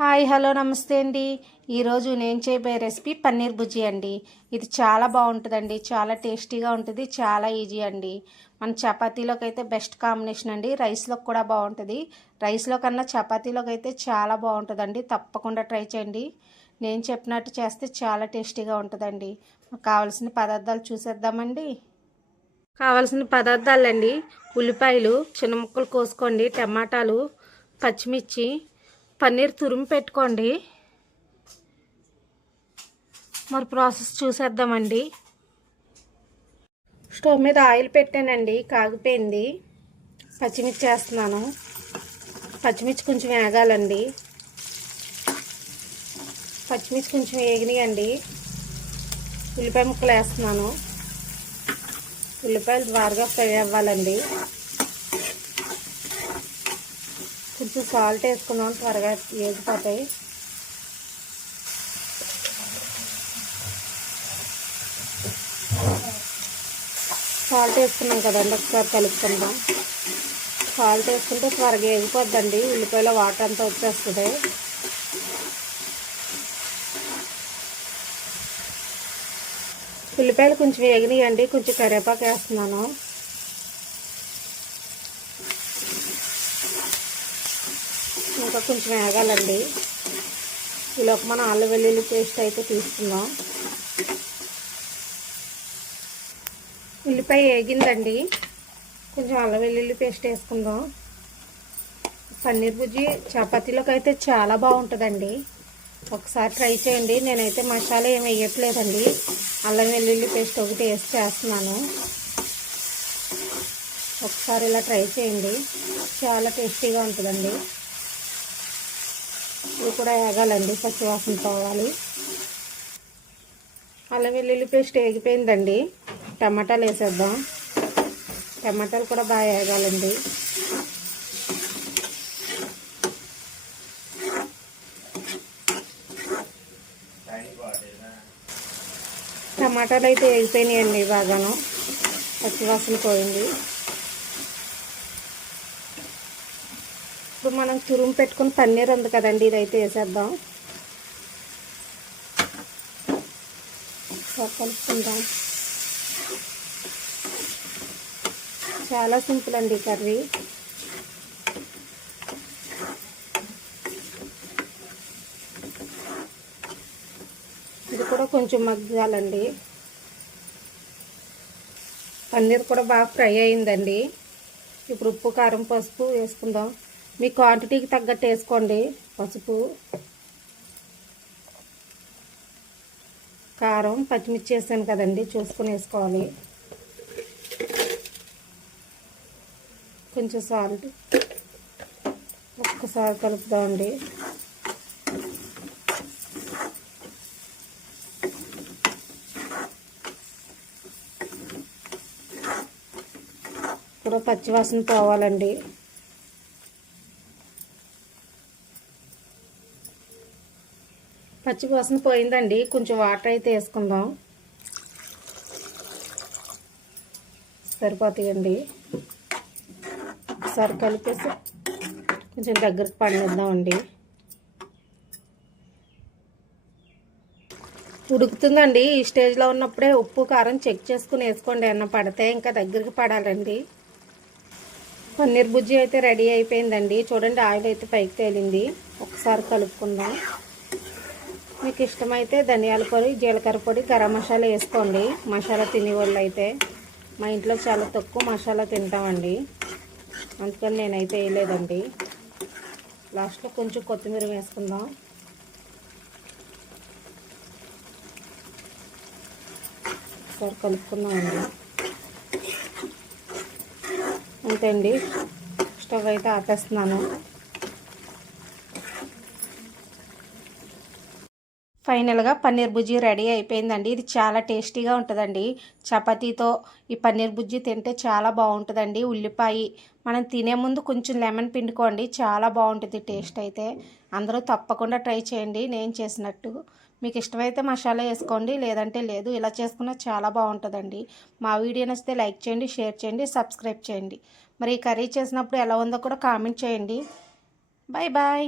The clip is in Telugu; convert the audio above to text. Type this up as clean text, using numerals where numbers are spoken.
హాయ్ హలో నమస్తే అండి. ఈరోజు నేను చేయబోయే రెసిపీ పన్నీర్ బుజ్జి అండి. ఇది చాలా బాగుంటుందండి, చాలా టేస్టీగా ఉంటుంది, చాలా ఈజీ అండి. మన చపాతీలోకి అయితే బెస్ట్ కాంబినేషన్ అండి. రైస్లోకి కూడా బాగుంటుంది. రైస్లో కన్నా చపాతీలోకి అయితే చాలా బాగుంటుందండి. తప్పకుండా ట్రై చేయండి. నేను చెప్పినట్టు చేస్తే చాలా టేస్టీగా ఉంటుందండి. కావాల్సిన పదార్థాలు చూసేద్దామండి. కావాల్సిన పదార్థాలండి: ఉల్లిపాయలు చిన్న ముక్కలు కోసుకోండి, టమాటాలు, పచ్చిమిర్చి, పన్నీర్ తురుము పెట్టుకోండి. మరి ప్రాసెస్ చూసేద్దామండి. స్టవ్ మీద ఆయిల్ పెట్టానండి, కాగిపోయింది. పచ్చిమిర్చి వేస్తున్నాను. పచ్చిమిర్చి కొంచెం వేగాలండి. పచ్చిమిర్చి కొంచెం వేగినాయండి. ఉల్లిపాయ ముక్కలు వేస్తున్నాను. ఉల్లిపాయలు బాగా ఫ్రై అవ్వాలండి. కొంచెం సాల్ట్ వేసుకున్నాం, త్వరగా వేగిపోతాయి. సాల్ట్ వేసుకున్నాం కదండి, ఒకసారి కలుపుకుందాం. సాల్ట్ వేసుకుంటే త్వరగా వేగిపోద్దండి. ఉల్లిపాయలో వాటర్ అంతా వచ్చేస్తుంది. ఉల్లిపాయలు కొంచెం వేగినాయండి. కొంచెం కరివేపాకు వేస్తున్నాను. ఇంకా కొంచెం వేగాలండి. ఈలోపు మనం అల్లం వెల్లుల్లి పేస్ట్ అయితే తీసుకుందాం. ఉల్లిపాయ వేగిందండి. కొంచెం అల్లం వెల్లుల్లి పేస్ట్ వేసుకుందాం. పన్నీర్ బుజ్జి చపాతీలోకి అయితే చాలా బాగుంటుందండి. ఒకసారి ట్రై చేయండి. నేనైతే మసాలా ఏమి వేయట్లేదండి, అల్లం వెల్లుల్లి పేస్ట్ ఒకటి వేసి చేస్తున్నాను. ఒకసారి ఇలా ట్రై చేయండి, చాలా టేస్టీగా ఉంటుందండి. ఇది కూడా వేగాలండి, పచ్చివాసన పోవాలి. అల్లం వెల్లుల్లి పేస్ట్ వేగిపోయిందండి. టమాటాలు వేసేద్దాం. టమాటాలు కూడా బాగా వేగాలండి. టమాటాలు అయితే వేగిపోయినాయండి, బాగాను పచ్చివాసన పోయింది. ఇప్పుడు మనం తురుము పెట్టుకుని పన్నీర్ ఉంది కదండి, ఇదైతే వేసేద్దాం. కలుపుకుందాం. చాలా సింపుల్ అండి కర్రీ. ఇది కూడా కొంచెం మగ్గాలండి. పన్నీర్ కూడా బాగా ఫ్రై అయిందండి. ఇప్పుడు ఉప్పు, కారం, పసుపు వేసుకుందాం. మీ క్వాంటిటీకి తగ్గట్టు వేసుకోండి. పసుపు, కారం, పచ్చిమిర్చి వేసాను కదండి, చూసుకొని వేసుకోవాలి. కొంచెం సాల్ట్, ఒక్కసారి కలుపుదామండి. ఇప్పుడు పచ్చివాసన పోవాలండి. పచ్చివాసన పోయిందండి. కొంచెం వాటర్ అయితే వేసుకుందాం, సరిపోతాయండి. ఒకసారి కలిపేసి కొంచెం దగ్గరకు పడేద్దామండి. ఉడుకుతుందండి. ఈ స్టేజ్లో ఉన్నప్పుడే ఉప్పు, కారం చెక్ చేసుకుని వేసుకోండి. ఏమన్నా పడితే ఇంకా దగ్గరికి పడాలండి. పన్నీర్ బుజ్జి అయితే రెడీ అయిపోయిందండి. చూడండి, ఆయిల్ అయితే పైకి తేలింది. ఒకసారి కలుపుకుందాం. మీకు ఇష్టమైతే ధనియాల పొడి, జీలకర్ర పొడి, గరం మసాలా వేసుకోండి. మసాలా తినేవాళ్ళు అయితే, మా ఇంట్లో చాలా తక్కువ మసాలా తింటామండి, అందుకని నేనైతే వేయలేదండి. లాస్ట్లో కొంచెం కొత్తిమీర వేసుకుందాం. ఒకసారి కలుపుకుందామండి. అంతే అండి. స్టవ్ అయితే ఆపేస్తున్నాను. ఫైనల్గా పన్నీర్ బుజ్జి రెడీ అయిపోయిందండి. ఇది చాలా టేస్టీగా ఉంటుందండి. చపాతీతో ఈ పన్నీర్ బుజ్జి తింటే చాలా బాగుంటుందండి. ఉల్లిపాయ మనం తినే ముందు కొంచెం లెమన్ పిండుకోండి, చాలా బాగుంటుంది టేస్ట్ అయితే. అందరూ తప్పకుండా ట్రై చేయండి నేను చేసినట్టు. మీకు ఇష్టమైతే మసాలా వేసుకోండి, లేదంటే లేదు. ఇలా చేసుకున్నా చాలా బాగుంటుందండి. మా వీడియో నచ్చితే లైక్ చేయండి, షేర్ చేయండి, సబ్స్క్రైబ్ చేయండి. మరి ఈ కర్రీ చేసినప్పుడు ఎలా ఉందో కూడా కామెంట్ చేయండి. Bye bye.